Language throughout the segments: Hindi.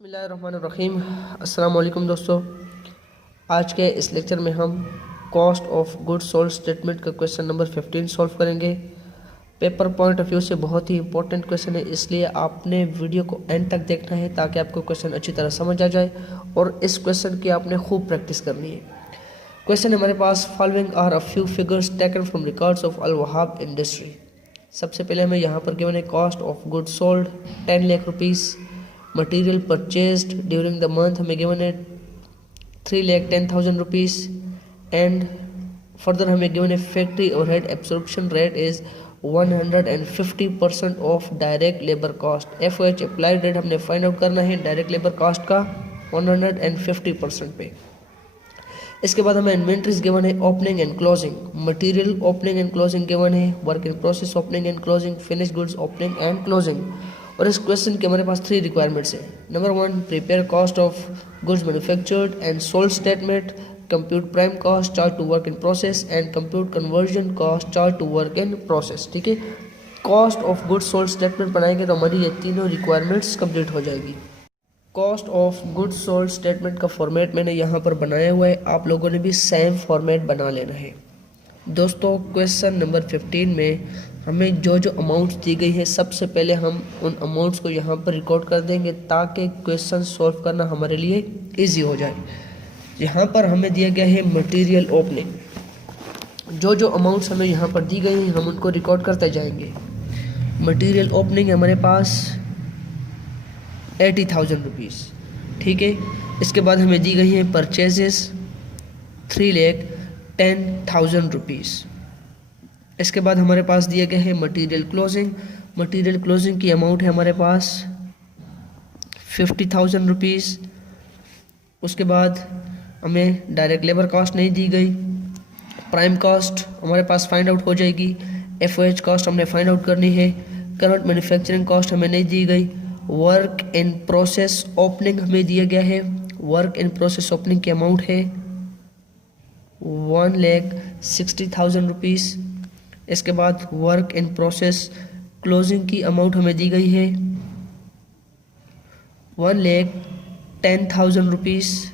बिस्मिल्लाहिर्रहमानिर्रहीम। अस्सलाम वालेकुम दोस्तों, आज के इस लेक्चर में हम cost of goods sold statement का क्वेश्चन नंबर 15 सॉल्व करेंगे। पेपर पॉइंट ऑफ व्यू से बहुत ही इंपॉर्टेंट क्वेश्चन है, इसलिए आपने वीडियो को एंड तक देखना है ताकि आपको क्वेश्चन अच्छी तरह समझ आ जाए और इस क्वेश्चन की आपने खूब प्रैक्टिस करनी है। क्वेश्चन हमारे पास, following are a few figures taken from records of Al Wahab industry. सबसे पहले हमें यहाँ पर गिवन है cost of goods sold 10 lakh rupees, material purchased during the month हमें गिवन है 3,10,000 रुपीज़ एंड फर्दर हमें गिवन है factory overhead absorption rate is 150% of direct labour cost. FOH applied rate हमने फाइंड आउट करना है डायरेक्ट लेबर कॉस्ट का 150% पे। इसके बाद हमें इन्वेंट्रीज गिवन है opening and closing, material opening and closing given है, work in process opening and closing, finish goods opening and closing. और इस क्वेश्चन के हमारे पास 3 रिक्वायरमेंट्स है। Number 1, prepare cost of goods manufactured and sold statement, compute prime cost, charge to work in process and compute conversion cost, charge to work in process. ठीक है, cost of goods sold statement बनाएंगे तो हमारी ये तीनों रिक्वायरमेंट्स कंप्लीट हो जाएगी। Cost of goods sold statement का फॉर्मेट मैंने यहाँ पर बनाया हुआ है, आप लोगों ने भी सेम फॉर्मेट बना लेना है। दोस्तों, क्वेश्चन नंबर 15 में हमें जो जो अमाउंट्स दी गई है, सबसे पहले हम उन अमाउंट्स को यहाँ पर रिकॉर्ड कर देंगे ताकि क्वेश्चन सॉल्व करना हमारे लिए इजी हो जाए। यहाँ पर हमें दिया गया है मटेरियल ओपनिंग। जो जो अमाउंट्स हमें यहाँ पर दी गई हैं हम उनको रिकॉर्ड करते जाएंगे। मटेरियल ओपनिंग हमारे पास 80,000 रुपीज़, ठीक है। इसके बाद हमें दी गई है परचेजेस 3,10,000 रुपीज़। इसके बाद हमारे पास दिया गया है मटेरियल क्लोजिंग। मटेरियल क्लोजिंग की अमाउंट है हमारे पास 50,000 रुपीज़। उसके बाद हमें डायरेक्ट लेबर कॉस्ट नहीं दी गई। प्राइम कॉस्ट हमारे पास फाइंड आउट हो जाएगी। FOH कॉस्ट हमने फाइंड आउट करनी है। करंट मैन्युफैक्चरिंग कॉस्ट हमें नहीं दी गई। वर्क इन प्रोसेस ओपनिंग हमें दिया गया है। वर्क इन प्रोसेस ओपनिंग की अमाउंट है 1,60,000 रुपीज़। इसके बाद वर्क इन प्रोसेस क्लोजिंग की अमाउंट हमें दी गई है 1,10,000 रुपीज़।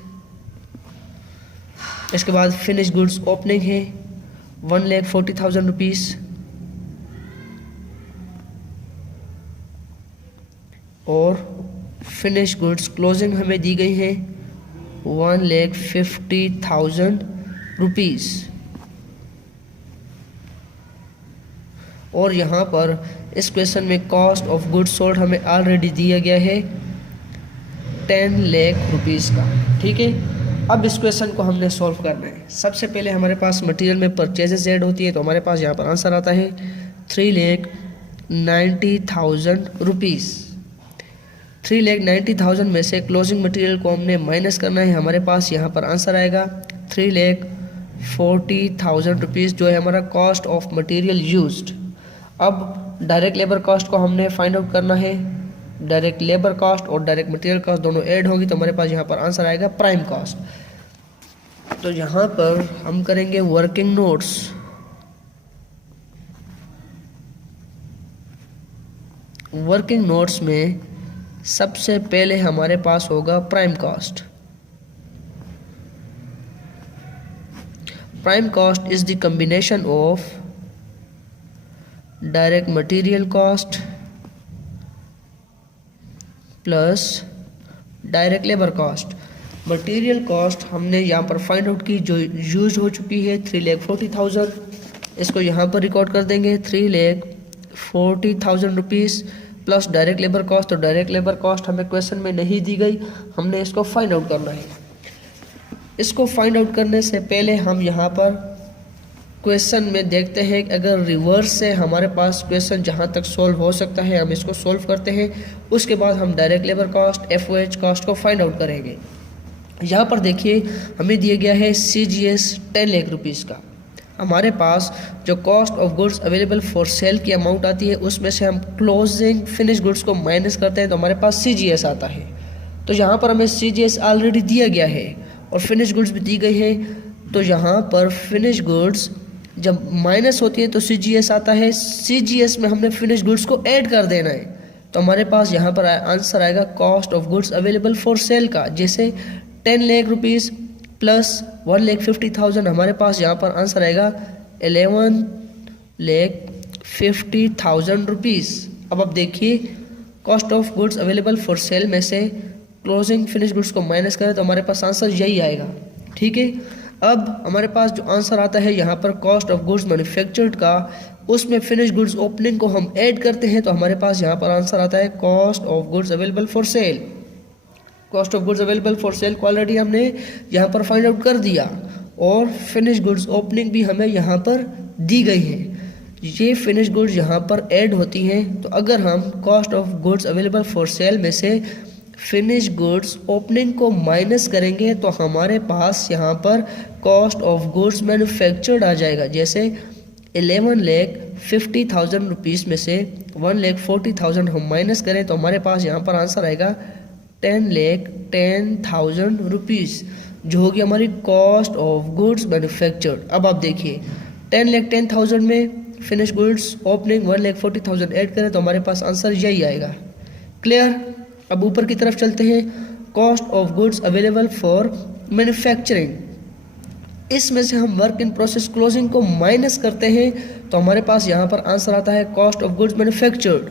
इसके बाद फिनिश गुड्स ओपनिंग है 1,40,000 रुपीज़ और फिनिश गुड्स क्लोजिंग हमें दी गई है 1,50,000 रुपीज़। और यहाँ पर इस क्वेश्चन में कॉस्ट ऑफ गुड्स सोल्ड हमें ऑलरेडी दिया गया है 10 लाख रुपीज़ का, ठीक है। अब इस क्वेश्चन को हमने सॉल्व करना है। सबसे पहले हमारे पास मटेरियल में परचेजेस ऐड होती है तो हमारे पास यहाँ पर आंसर आता है 3,90,000 रुपीज़। 3,90,000 में से क्लोजिंग मटेरियल को हमने माइनस करना है। हमारे पास यहाँ पर आंसर आएगा 3,40,000 रुपीज़, जो है हमारा कॉस्ट ऑफ मटेरियल यूज्ड। अब डायरेक्ट लेबर कॉस्ट को हमने फाइंड आउट करना है। डायरेक्ट लेबर कॉस्ट और डायरेक्ट मटेरियल कॉस्ट दोनों ऐड होंगी तो हमारे पास यहाँ पर आंसर आएगा प्राइम कॉस्ट। तो यहाँ पर हम करेंगे वर्किंग नोट्स। वर्किंग नोट्स में सबसे पहले हमारे पास होगा prime cost. Prime cost is the combination of direct material cost plus direct labour cost. Material cost हमने यहाँ पर फाइंड आउट की जो यूज हो चुकी है 3,40,000। इसको यहाँ पर रिकॉर्ड कर देंगे 3,40,000 rupees plus direct labour cost. तो डायरेक्ट लेबर कॉस्ट हमें क्वेश्चन में नहीं दी गई, हमने इसको फाइंड आउट करना है। इसको फाइंड आउट करने से पहले हम यहाँ पर क्वेश्चन में देखते हैं कि अगर रिवर्स से हमारे पास क्वेश्चन जहाँ तक सॉल्व हो सकता है हम इसको सॉल्व करते हैं। उसके बाद हम direct labour cost FOH cost को फाइंड आउट करेंगे। यहाँ पर देखिए हमें दिया गया है CGS 10 लाख रुपीज़ का। हमारे पास जो cost of goods available for sale की अमाउंट आती है उसमें से हम क्लोजिंग फिनिश गुड्स को माइनस करते हैं तो हमारे पास CGS आता है। तो यहाँ पर हमें CGS ऑलरेडी दिया गया है और फिनिश गुड्स भी दी गई है। तो यहाँ पर फिनिश गुड्स जब माइनस होती है तो CGS आता है। CGS में हमने फिनिश गुड्स को ऐड कर देना है। तो हमारे पास यहाँ पर आंसर आएगा cost of goods available for sale का। जैसे 10 लाख रुपीज़ प्लस 1,50,000, हमारे पास यहाँ पर आंसर आएगा 11,50,000 रुपीज़। अब आप देखिए cost of goods available for sale में से क्लोजिंग फिनिश गुड्स को माइनस करें तो हमारे पास आंसर यही आएगा। ठीक है, अब हमारे पास जो आंसर आता है यहाँ पर कॉस्ट ऑफ गुड्स मैन्युफैक्चर्ड का, उसमें फिनिश गुड्स ओपनिंग को हम ऐड करते हैं तो हमारे पास यहाँ पर आंसर आता है cost of goods available for sale. Cost of goods available for sale को ऑलरेडी हमने यहाँ पर फाइंड आउट कर दिया और फिनिश गुड्स ओपनिंग भी हमें यहाँ पर दी गई है। ये फिनिश गुड्स यहाँ पर ऐड होती हैं, तो अगर हम cost of goods available for sale में से फिनिश गुड्स ओपनिंग को माइनस करेंगे तो हमारे पास यहाँ पर कॉस्ट ऑफ गुड्स मैन्युफैक्चर्ड आ जाएगा। जैसे 11,50,000 रुपीज़ में से 1,40,000 हम माइनस करें तो हमारे पास यहाँ पर आंसर आएगा 10,10,000 रुपीज़, जो होगी हमारी कॉस्ट ऑफ गुड्स मैन्युफैक्चर्ड। अब आप देखिए 10,10,000 में फिनिश गुड्स ओपनिंग 1,40,000 ऐड करें तो हमारे पास आंसर यही आएगा। क्लियर। अब ऊपर की तरफ चलते हैं, cost of goods available for manufacturing. इसमें से हम वर्क इन प्रोसेस क्लोजिंग को माइनस करते हैं तो हमारे पास यहाँ पर आंसर आता है cost of goods manufactured.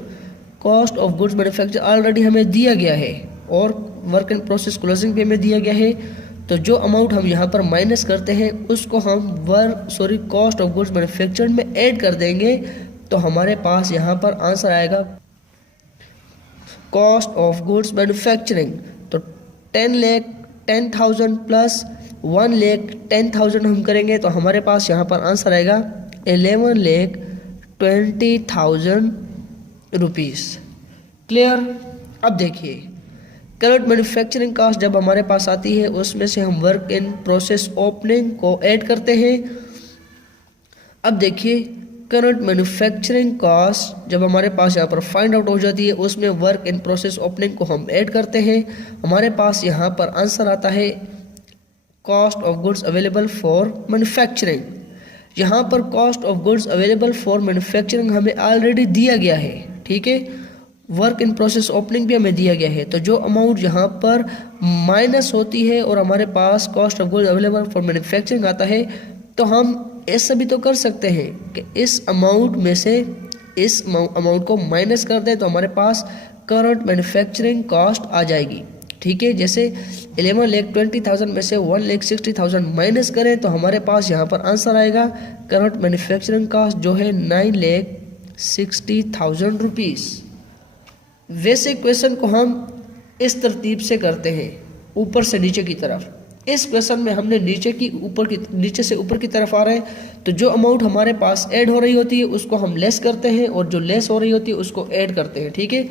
Cost of goods manufactured already हमें दिया गया है और वर्क इन प्रोसेस क्लोजिंग भी हमें दिया गया है, तो जो अमाउंट हम यहाँ पर माइनस करते हैं उसको हम कॉस्ट ऑफ गुड्स मैन्युफैक्चर्ड में ऐड कर देंगे तो हमारे पास यहाँ पर आंसर आएगा कॉस्ट ऑफ गुड्स मैन्युफैक्चरिंग। तो 10,10,000 प्लस 1,10,000 हम करेंगे तो हमारे पास यहाँ पर आंसर आएगा 11,20,000 रुपीज़। क्लियर। अब देखिए करंट मैन्युफैक्चरिंग कॉस्ट जब हमारे पास आती है उसमें से हम वर्क इन प्रोसेस ओपनिंग को ऐड करते हैं। अब देखिए करंट मैन्युफैक्चरिंग कॉस्ट जब हमारे पास यहाँ पर फाइंड आउट हो जाती है उसमें वर्क इन प्रोसेस ओपनिंग को हम ऐड करते हैं, हमारे पास यहाँ पर आंसर आता है cost of goods available for manufacturing. यहाँ पर cost of goods available for manufacturing हमें ऑलरेडी दिया गया है। ठीक है, वर्क इन प्रोसेस ओपनिंग भी हमें दिया गया है, तो जो अमाउंट यहाँ पर माइनस होती है और हमारे पास cost of goods available for manufacturing आता है, तो हम ऐसा भी तो कर सकते हैं कि इस अमाउंट में से इस अमाउंट को माइनस कर दें तो हमारे पास करंट मैन्युफैक्चरिंग कॉस्ट आ जाएगी। ठीक है, जैसे 11,20,000 में से 1,60,000 माइनस करें तो हमारे पास यहाँ पर आंसर आएगा करंट मैन्युफैक्चरिंग कॉस्ट जो है 9,60,000 रुपीज़। वैसे क्वेश्चन को हम इस तरतीब से करते हैं ऊपर से नीचे की तरफ। इस क्वेश्चन में हमने नीचे से ऊपर की तरफ आ रहे हैं, तो जो अमाउंट हमारे पास ऐड हो रही होती है उसको हम लेस करते हैं और जो लेस हो रही होती है उसको ऐड करते हैं। ठीक है,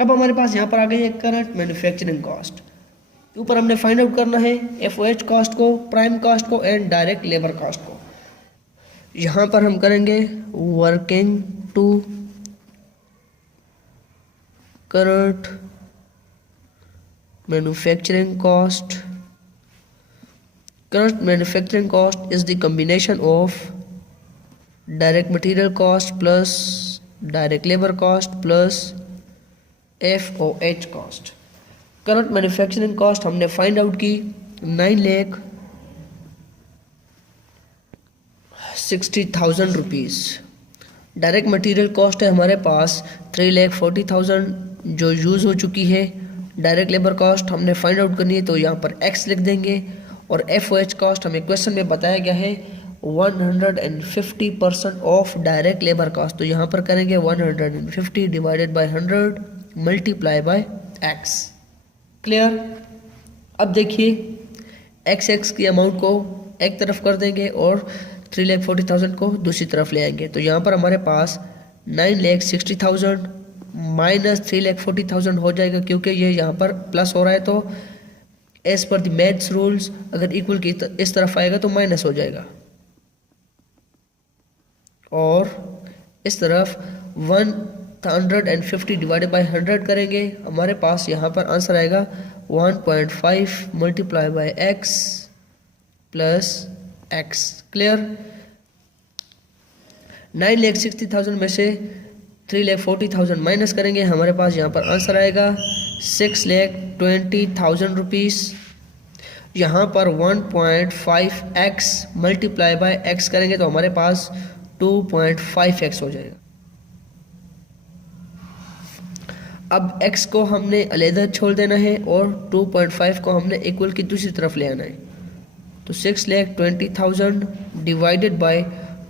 अब हमारे पास यहाँ पर आ गई है करंट मैन्युफैक्चरिंग कॉस्ट। ऊपर हमने फाइंड आउट करना है FOH कॉस्ट को, प्राइम कॉस्ट को एंड डायरेक्ट लेबर कॉस्ट को। यहाँ पर हम करेंगे working to current manufacturing cost. Current manufacturing cost is the combination of direct material cost plus direct labor cost plus FOH cost. Current manufacturing cost हमने find out की 9,60,000 रुपीज़। डायरेक्ट मटेरियल कॉस्ट है हमारे पास 3,40,000 जो यूज़ हो चुकी है। डायरेक्ट लेबर कॉस्ट हमने फाइंड आउट करनी है तो यहाँ पर X लिख देंगे और FOH कॉस्ट हमें क्वेश्चन में बताया गया है 150% ऑफ डायरेक्ट लेबर कॉस्ट, तो यहाँ पर करेंगे 150 divided by 100 multiply by X। Clear. अब देखिए XX की अमाउंट को एक तरफ कर देंगे और 3,40,000 को दूसरी तरफ ले आएंगे, तो यहाँ पर हमारे पास 9,60,000 माइनस 3,40,000 हो जाएगा, क्योंकि ये यहाँ पर प्लस हो रहा है तो as per the maths rules अगर इक्वल की इस तरफ आएगा तो माइनस हो जाएगा, और इस तरफ 150 डिवाइडेड बाय 100 करेंगे, हमारे पास यहाँ पर आंसर आएगा 1.5 multiply by x plus x। Clear. 9,60,000 में से 3,40,000 माइनस करेंगे, हमारे पास यहाँ पर आंसर आएगा 6,20,000 रुपीज़। यहाँ पर 1.5x मल्टीप्लाई बाय x करेंगे तो हमारे पास 2.5x हो जाएगा। अब x को हमने अलग छोड़ देना है और 2.5 को हमने इक्वल की दूसरी तरफ ले आना है। तो 6,20,000 डिवाइडेड बाय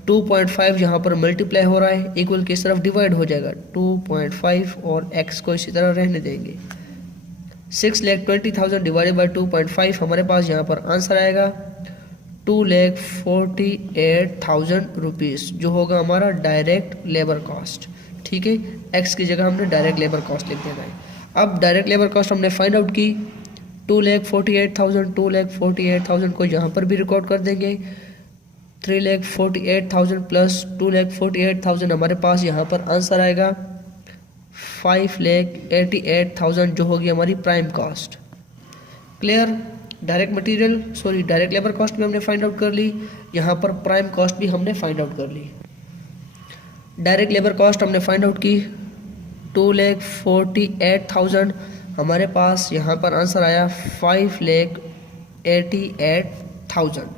2.5 यहाँ पर मल्टीप्लाई हो रहा है, इक्वल की तरफ डिवाइड हो जाएगा 2.5 और x को इसी तरह रहने देंगे। 6,20,000 डिवाइडेड बाय 2.5 हमारे पास यहाँ पर आंसर आएगा 2,48,000 रुपीज़, जो होगा हमारा डायरेक्ट लेबर कॉस्ट। ठीक है, x की जगह हमने डायरेक्ट लेबर कॉस्ट लिख देना है। अब डायरेक्ट लेबर कॉस्ट हमने फाइंड आउट की 2,48,000 को यहाँ पर भी रिकॉर्ड कर देंगे। 3,48,000 प्लस 2,48,000 हमारे पास यहाँ पर आंसर आएगा 5,88,000, जो होगी हमारी prime cost. Clear? Direct labour cost भी हमने फाइंड आउट कर ली, यहाँ पर प्राइम कॉस्ट भी हमने फाइंड आउट कर ली। डायरेक्ट लेबर कॉस्ट हमने फाइंड आउट की 2,48,000, हमारे पास यहाँ पर आंसर आया 5,88,000।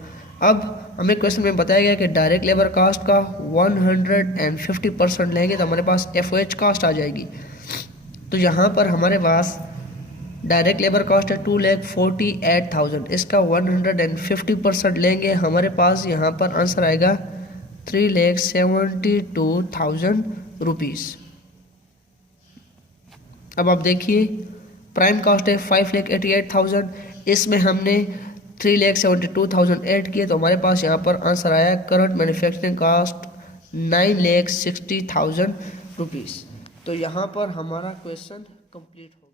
अब हमें क्वेश्चन में बताया गया कि डायरेक्ट लेबर कॉस्ट का 150% लेंगे तो हमारे पास FOH कॉस्ट आ जाएगी। तो यहाँ पर हमारे पास डायरेक्ट लेबर कॉस्ट है 2,48,000, इसका 150% लेंगे, हमारे पास यहाँ पर आंसर आएगा 3,72,000 रुपीज़। अब आप देखिए प्राइम कॉस्ट है 5,88,000, इसमें हमने 3,72,000 ऐड किए तो हमारे पास यहाँ पर आंसर आया करंट मैन्युफैक्चरिंग कॉस्ट 9,60,000 रुपीज़। तो यहाँ पर हमारा क्वेश्चन कंप्लीट हो